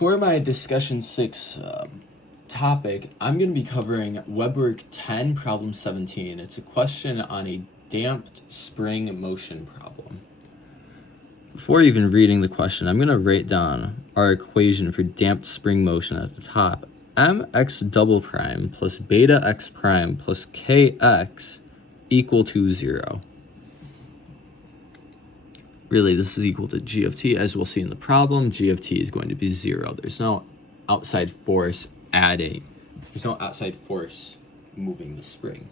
For my discussion 6 topic, I'm going to be covering WebWork 10, problem 17. It's a question on a damped spring motion problem. Before even reading the question, I'm going to write down our equation for damped spring motion at the top. Mx double prime plus beta x prime plus kx equal to 0. Really, this is equal to g of t. As we'll see in the problem, g of t is going to be 0. There's no outside force adding. There's no outside force moving the spring.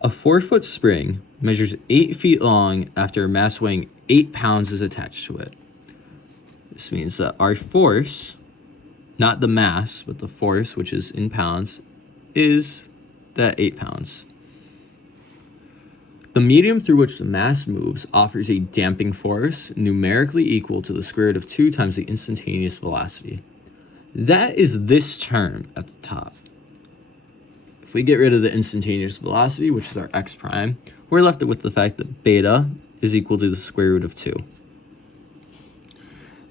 A 4-foot spring measures 8 feet long after a mass weighing 8 pounds is attached to it. This means that our force, not the mass, but the force, which is in pounds, is that 8 pounds. The medium through which the mass moves offers a damping force numerically equal to the square root of 2 times the instantaneous velocity. That is this term at the top. If we get rid of the instantaneous velocity, which is our x prime, we're left with the fact that beta is equal to the square root of 2.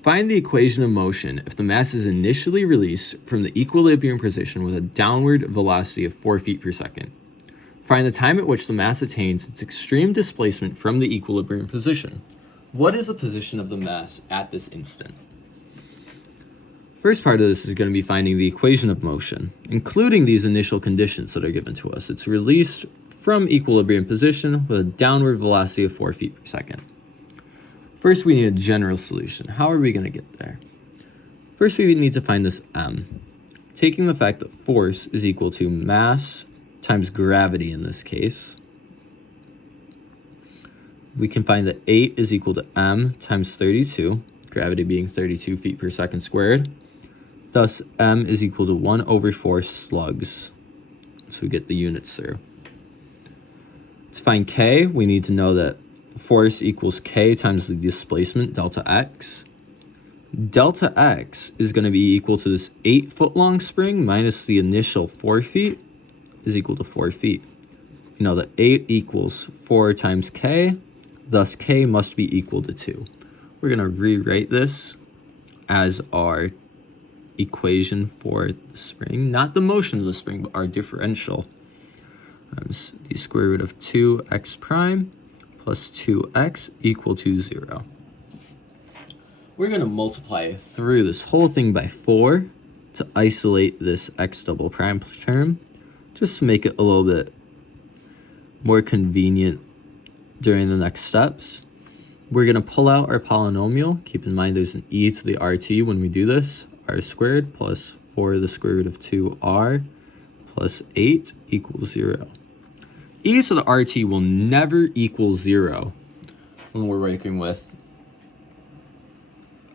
Find the equation of motion if the mass is initially released from the equilibrium position with a downward velocity of 4 feet per second. Find the time at which the mass attains its extreme displacement from the equilibrium position. What is the position of the mass at this instant? First part of this is going to be finding the equation of motion, including these initial conditions that are given to us. It's released from equilibrium position with a downward velocity of 4 feet per second. First, we need a general solution. How are we going to get there? First, we need to find this m. Taking the fact that force is equal to mass times gravity in this case, we can find that 8 is equal to m times 32, gravity being 32 feet per second squared. Thus, m is equal to 1 over 4 slugs. So we get the units through. To find k, we need to know that force equals k times the displacement, delta x. Delta x is going to be equal to this 8-foot long spring minus the initial 4 feet is equal to 4 feet. We know that 8 equals 4 times k, thus k must be equal to 2. We're going to rewrite this as our equation for the spring, not the motion of the spring, but our differential. Times the square root of 2x prime plus 2x equal to 0. We're going to multiply through this whole thing by 4 to isolate this x double prime term, just to make it a little bit more convenient during the next steps. We're going to pull out our polynomial. Keep in mind there's an e to the rt when we do this. R squared plus 4 to the square root of 2r plus 8 equals 0. E to the rt will never equal 0 when we're working with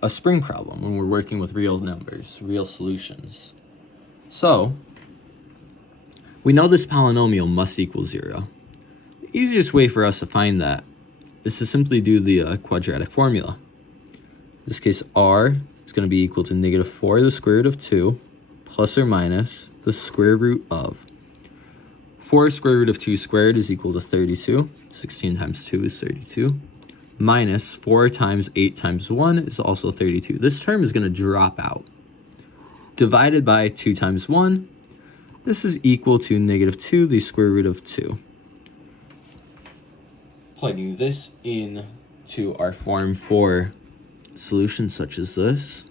a spring problem, when we're working with real numbers, real solutions. So we know this polynomial must equal 0. The easiest way for us to find that is to simply do the quadratic formula. In this case, r is going to be equal to negative 4 to the square root of 2 plus or minus the square root of 4 square root of 2 squared is equal to 32. 16 times 2 is 32. Minus 4 times 8 times 1 is also 32. This term is going to drop out. Divided by 2 times 1, this is equal to negative 2, the square root of 2. Plugging this in to our form for solutions such as this,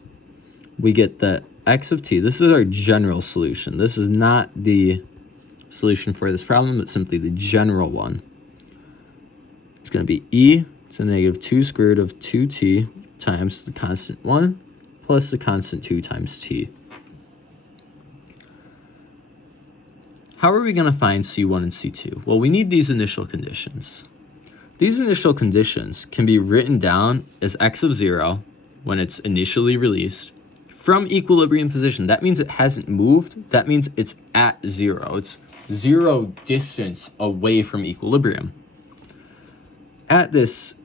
we get that x of t, this is our general solution. This is not the solution for this problem, but simply the general one. It's going to be e to the negative 2 square root of 2t times the constant 1 plus the constant 2 times t. How are we going to find C1 and C2? Well, we need these initial conditions. These initial conditions can be written down as x of 0 when it's initially released from equilibrium position. That means it hasn't moved. That means it's at 0. It's 0 distance away from equilibrium. At this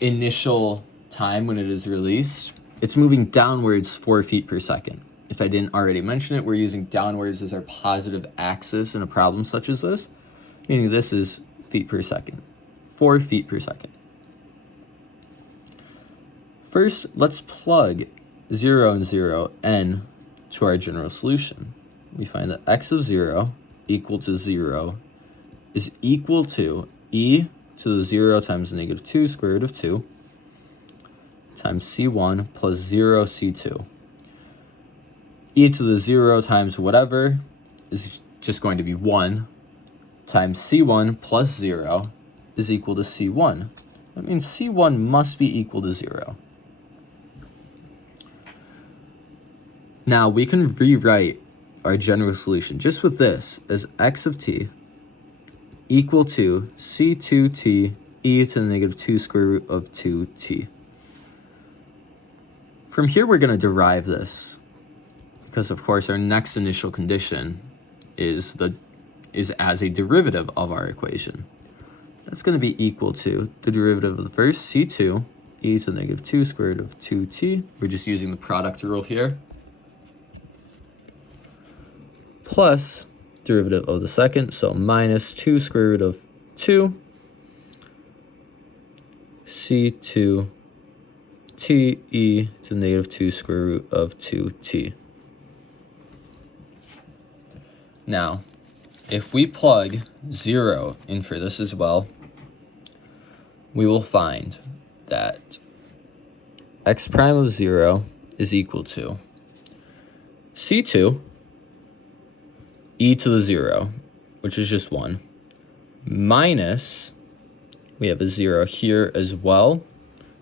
initial time when it is released, it's moving downwards 4 feet per second. If I didn't already mention it, we're using downwards as our positive axis in a problem such as this, meaning this is feet per second, 4 feet per second. First, let's plug 0 and 0, n, to our general solution. We find that x of 0 equal to 0 is equal to e to the 0 times the negative 2 square root of 2 times c1 plus 0 c2. E to the 0 times whatever is just going to be 1 times c1 plus 0 is equal to c1. That means c1 must be equal to 0. Now we can rewrite our general solution just with this as x of t equal to c2t e to the negative 2 square root of 2t. From here we're going to derive this because of course our next initial condition is as a derivative of our equation. That's going to be equal to the derivative of the first, c2 e to the negative 2 square root of 2t. We're just using the product rule here. Plus derivative of the second, so minus 2 square root of 2 c2 t e to the negative 2 square root of 2t. Now, if we plug 0 in for this as well, we will find that x prime of 0 is equal to c2 e to the 0, which is just 1, minus, we have a 0 here as well,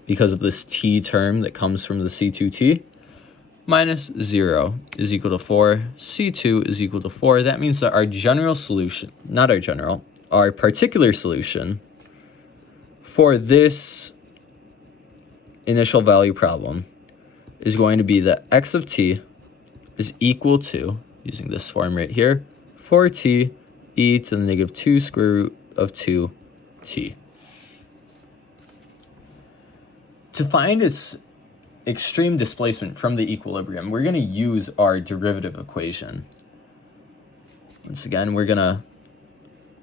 because of this t term that comes from the c2t, minus 0 is equal to 4, c2 is equal to 4. That means that our general solution, our particular solution for this initial value problem is going to be that x of t is equal to, using this form right here, 4t e to the negative 2 square root of 2t. To find its extreme displacement from the equilibrium, we're going to use our derivative equation. Once again, we're going to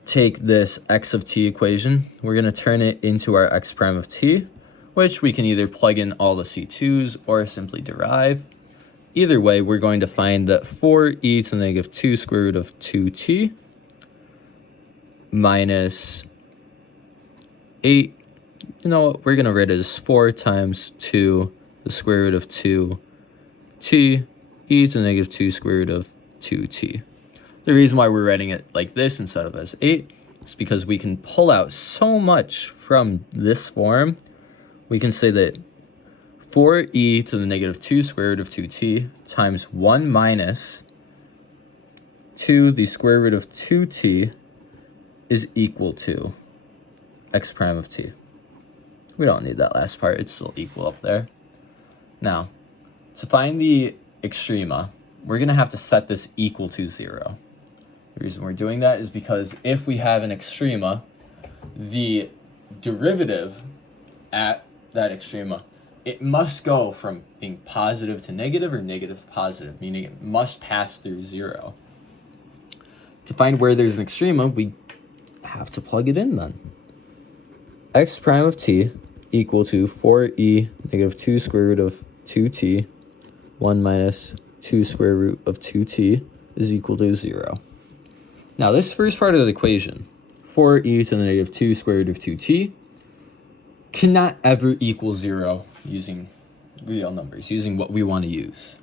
take this x of t equation, we're going to turn it into our x prime of t, which we can either plug in all the c2's or simply derive. Either way, we're going to find that 4e to the negative 2 square root of 2t minus 8, we're going to write it as 4 times 2 the square root of 2t e to the negative 2 square root of 2t. The reason why we're writing it like this instead of as 8 is because we can pull out so much from this form. We can say that 4e to the negative 2 square root of 2t times 1 minus 2 the square root of 2t is equal to x prime of t. We don't need that last part, it's still equal up there. Now, to find the extrema, we're going to have to set this equal to 0. The reason we're doing that is because if we have an extrema, the derivative at that extrema, it must go from being positive to negative or negative to positive, meaning it must pass through 0. To find where there's an extrema, we have to plug it in then. X prime of t equal to 4e negative 2 square root of 2t 1 minus 2 square root of 2t is equal to 0. Now this first part of the equation, 4e to the negative 2 square root of 2t, cannot ever equal 0 using real numbers, using what we want to use.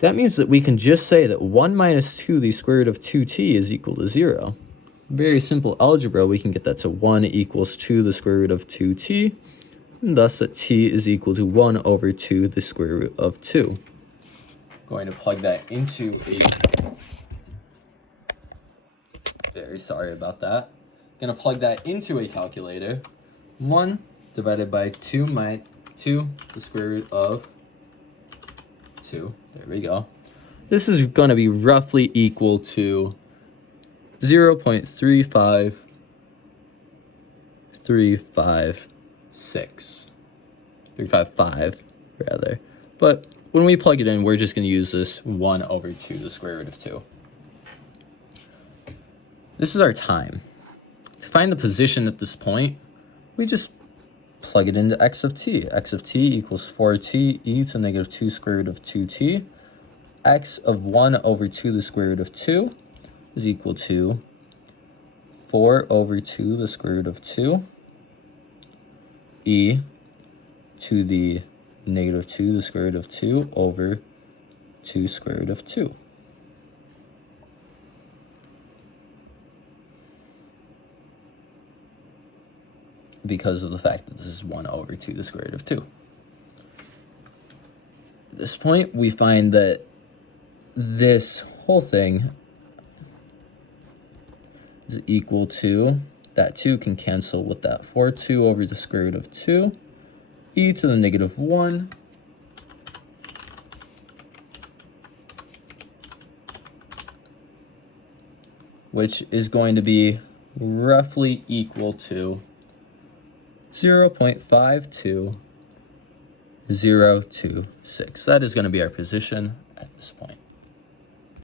That means that we can just say that 1 minus 2 the square root of 2t is equal to 0. Very simple algebra, we can get that to 1 equals 2 the square root of 2t, and thus that t is equal to 1 over 2 the square root of 2. Going to plug that into very sorry about that. Going to plug that into a calculator. 1 divided by 2 the square root of 2. There we go. This is going to be roughly equal to 0.355 rather. But when we plug it in, we're just going to use this 1 over 2 the square root of 2. This is our time. To find the position at this point, we just plug it into x of t. X of t equals 4t e to the negative 2 square root of 2t. X of 1 over 2 to the square root of 2 is equal to 4 over 2 to the square root of 2 e to the negative 2 to the square root of 2 over 2 square root of 2. Because of the fact that this is 1 over 2 to the square root of 2. At this point, we find that this whole thing is equal to, that 2 can cancel with that 4, 2 over the square root of 2, e to the negative 1, which is going to be roughly equal to 0.52 026. That is going to be our position at this point.